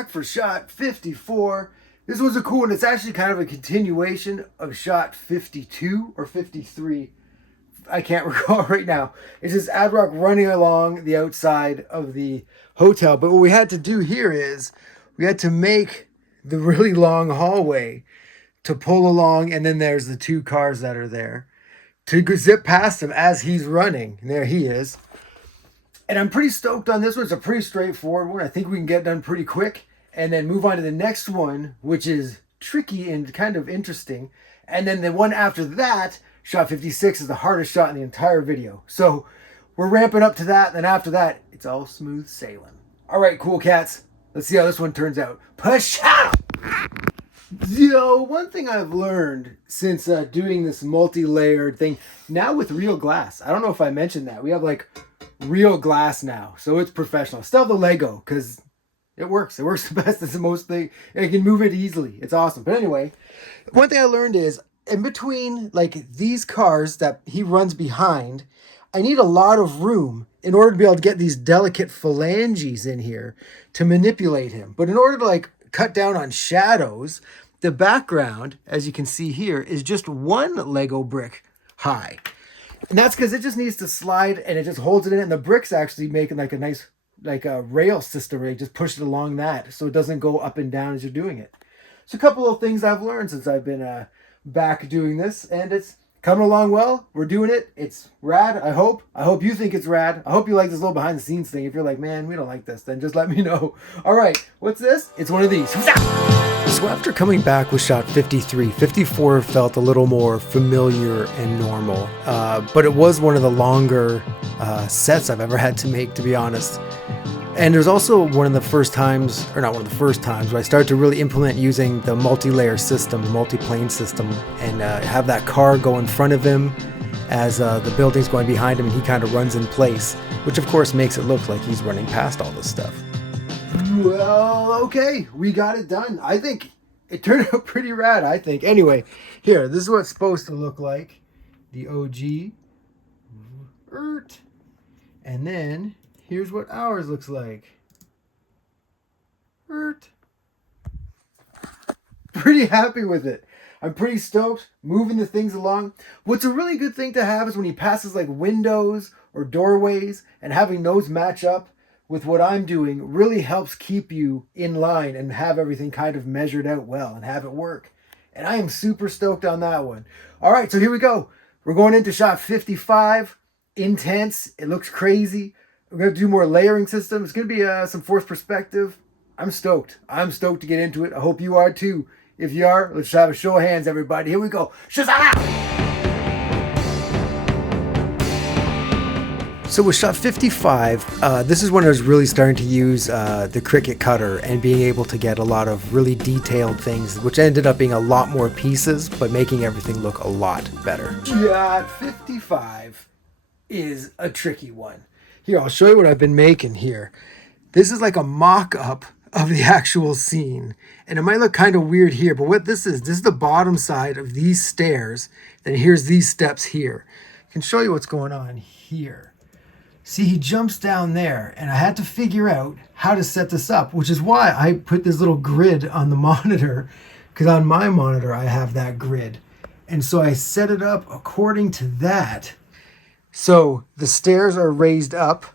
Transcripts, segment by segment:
back for shot 54. This was a cool one. It's actually kind of a continuation of shot 52 or 53. I can't recall right now. It's just Adrock running along the outside of the hotel. But what we had to do here is we had to make the really long hallway to pull along, and then there's the two cars that are there to zip past him as he's running. And there he is. And I'm pretty stoked on this one. It's a pretty straightforward one. I think we can get done pretty quick and then move on to the next one, which is tricky and kind of interesting. And then the one after that, shot 56, is the hardest shot in the entire video. So we're ramping up to that. Then after that, it's all smooth sailing. All right, cool cats. Let's see how this one turns out. Push out! Yo, one thing I've learned since doing this multi-layered thing, now with real glass. I don't know if I mentioned that. We have like real glass now, so it's professional. Still the Lego, because it works. It works the best. It's the most thing. I can move it easily. It's awesome. But anyway, one thing I learned is in between like these cars that he runs behind, I need a lot of room in order to be able to get these delicate phalanges in here to manipulate him. But in order to like cut down on shadows, the background, as you can see here, is just one Lego brick high. And that's because it just needs to slide and it just holds it in. And the bricks actually make like a nice like a rail system where you just push it along that so it doesn't go up and down as you're doing it. So a couple of things I've learned since I've been back doing this, and it's coming along well. We're doing it. It's rad, I hope. I hope you think it's rad. I hope you like this little behind the scenes thing. If you're like, man, we don't like this, then just let me know. All right, what's this? It's one of these. So after coming back with shot 53, 54 felt a little more familiar and normal. But it was one of the longer sets I've ever had to make, to be honest. And there's also one of the first times, or not one of the first times, where I started to really implement using the multi-layer system, the multi-plane system, and have that car go in front of him as the building's going behind him, and he kind of runs in place, which of course makes it look like he's running past all this stuff. Well, okay, we got it done. I think it turned out pretty rad, I think. Anyway, here, this is what it's supposed to look like. The OG. And then here's what ours looks like. Pretty happy with it. I'm pretty stoked, moving the things along. What's a really good thing to have is when he passes like windows or doorways, and having those match up with what I'm doing really helps keep you in line and have everything kind of measured out well and have it work. And I am super stoked on that one. All right, so here we go. We're going into shot 55. Intense. It looks crazy. We're going to do more layering system. It's going to be some fourth perspective. I'm stoked. I'm stoked to get into it. I hope you are too. If you are, let's have a show of hands, everybody. Here we go. Shazam! So with shot 55, this is when I was really starting to use the Cricut cutter and being able to get a lot of really detailed things, which ended up being a lot more pieces, but making everything look a lot better. Shot 55 is a tricky one. Here, I'll show you what I've been making here. This is like a mock-up of the actual scene. And it might look kind of weird here, but what this is the bottom side of these stairs. Then here's these steps here. I can show you what's going on here. See, he jumps down there, and I had to figure out how to set this up, which is why I put this little grid on the monitor, because on my monitor I have that grid. And so I set it up according to that. So the stairs are raised up,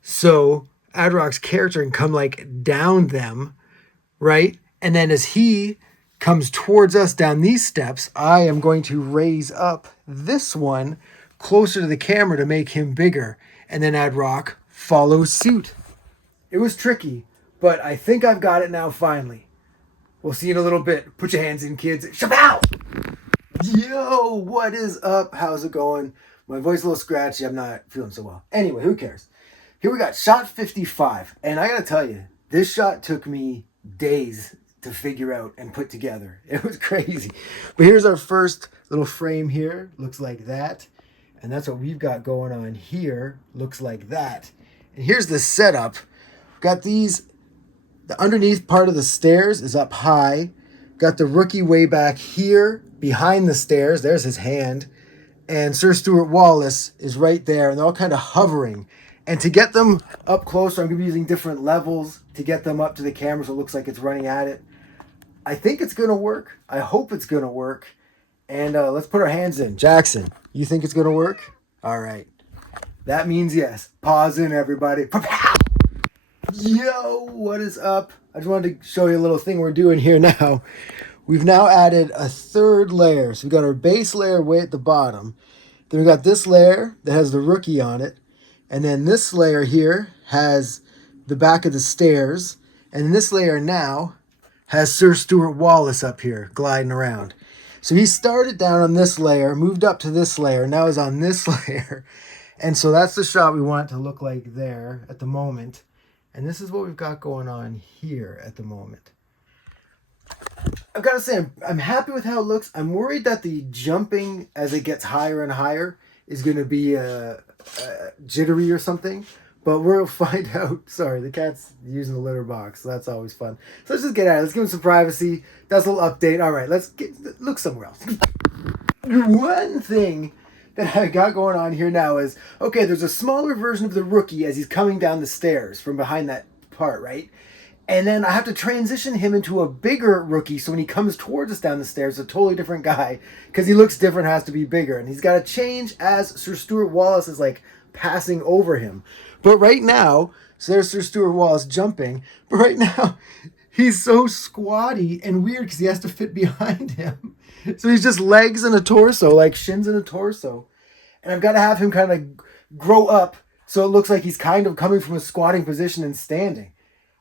so Adrock's character can come like down them, right? And then as he comes towards us down these steps, I am going to raise up this one closer to the camera to make him bigger. And then Adrock follows suit. It was tricky, but I think I've got it now finally. We'll see you in a little bit. Put your hands in, kids. Shabow! Yo, what is up? How's it going? My voice is a little scratchy. I'm not feeling so well. Anyway, who cares? Here we got shot 55. And I gotta tell you, this shot took me days to figure out and put together. It was crazy. But here's our first little frame here. Looks like that. And that's what we've got going on here. Looks like that. And here's the setup. We've got these, the underneath part of the stairs is up high. Got the rookie way back here behind the stairs. There's his hand. And Sir Steward Wallace is right there. And they're all kind of hovering. And to get them up closer, I'm going to be using different levels to get them up to the camera so it looks like it's running at it. I think it's going to work. I hope it's going to work. And let's put our hands in. Jackson, you think it's going to work? All right. That means yes. Pause in, everybody. Yo, what is up? I just wanted to show you a little thing we're doing here now. We've now added a third layer. So we've got our base layer way at the bottom. Then we've got this layer that has the rookie on it. And then this layer here has the back of the stairs. And this layer now has Sir Steward Wallace up here gliding around. So he started down on this layer, moved up to this layer, now is on this layer. And so that's the shot we want it to look like there at the moment. And this is what we've got going on here at the moment. I've got to say, I'm happy with how it looks. I'm worried that the jumping as it gets higher and higher is going to be jittery or something. But we'll find out. Sorry, the cat's using the litter box. So that's always fun. So let's just get at it. Let's give him some privacy. That's a little update. All right, let's look somewhere else. One thing that I got going on here now is, okay, there's a smaller version of the rookie as he's coming down the stairs from behind that part, right? And then I have to transition him into a bigger rookie, so when he comes towards us down the stairs, a totally different guy, because he looks different, has to be bigger. And he's got to change as Sir Steward Wallace is like passing over him. But right now, so there's Sir Steward Wallace jumping, but right now, he's so squatty and weird because he has to fit behind him. So he's just legs and a torso, like shins and a torso. And I've got to have him kind of grow up so it looks like he's kind of coming from a squatting position and standing.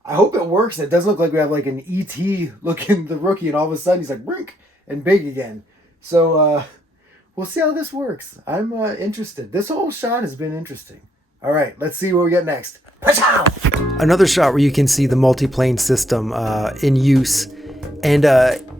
I hope it works. It doesn't look like we have like an E.T. looking the rookie and all of a sudden he's like brink and big again. So we'll see how this works. I'm interested. This whole shot has been interesting. All right, let's see what we get next. Another shot where you can see the multi-plane system in use. And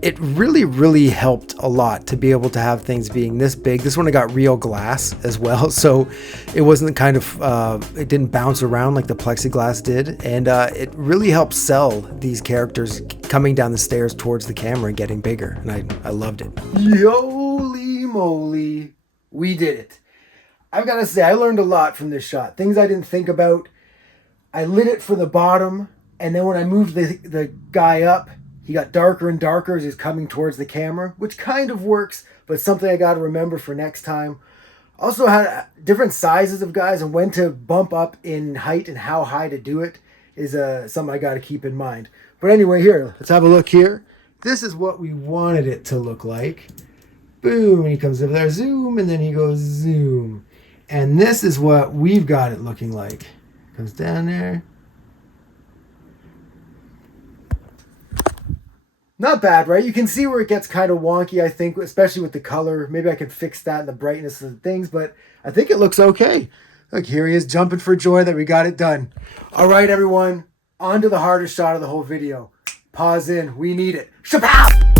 it really helped a lot to be able to have things being this big. This one I got real glass as well, so it wasn't kind of, it didn't bounce around like the plexiglass did. And it really helped sell these characters coming down the stairs towards the camera and getting bigger. And I loved it. Holy moly, we did it. I've got to say, I learned a lot from this shot. Things I didn't think about. I lit it for the bottom, and then when I moved the guy up, he got darker and darker as he's coming towards the camera, which kind of works, but something I got to remember for next time. Also had different sizes of guys and when to bump up in height and how high to do it is something I got to keep in mind. But anyway, here, let's have a look here. This is what we wanted it to look like. Boom, and he comes over there, zoom, and then he goes zoom. And this is what we've got it looking like. Comes down there. Not bad, right? You can see where it gets kind of wonky, I think, especially with the color. Maybe I could fix that and the brightness of the things, but I think it looks okay. Look, here he is jumping for joy that we got it done. All right, everyone, on to the hardest shot of the whole video. Pause in. We need it. Shapow!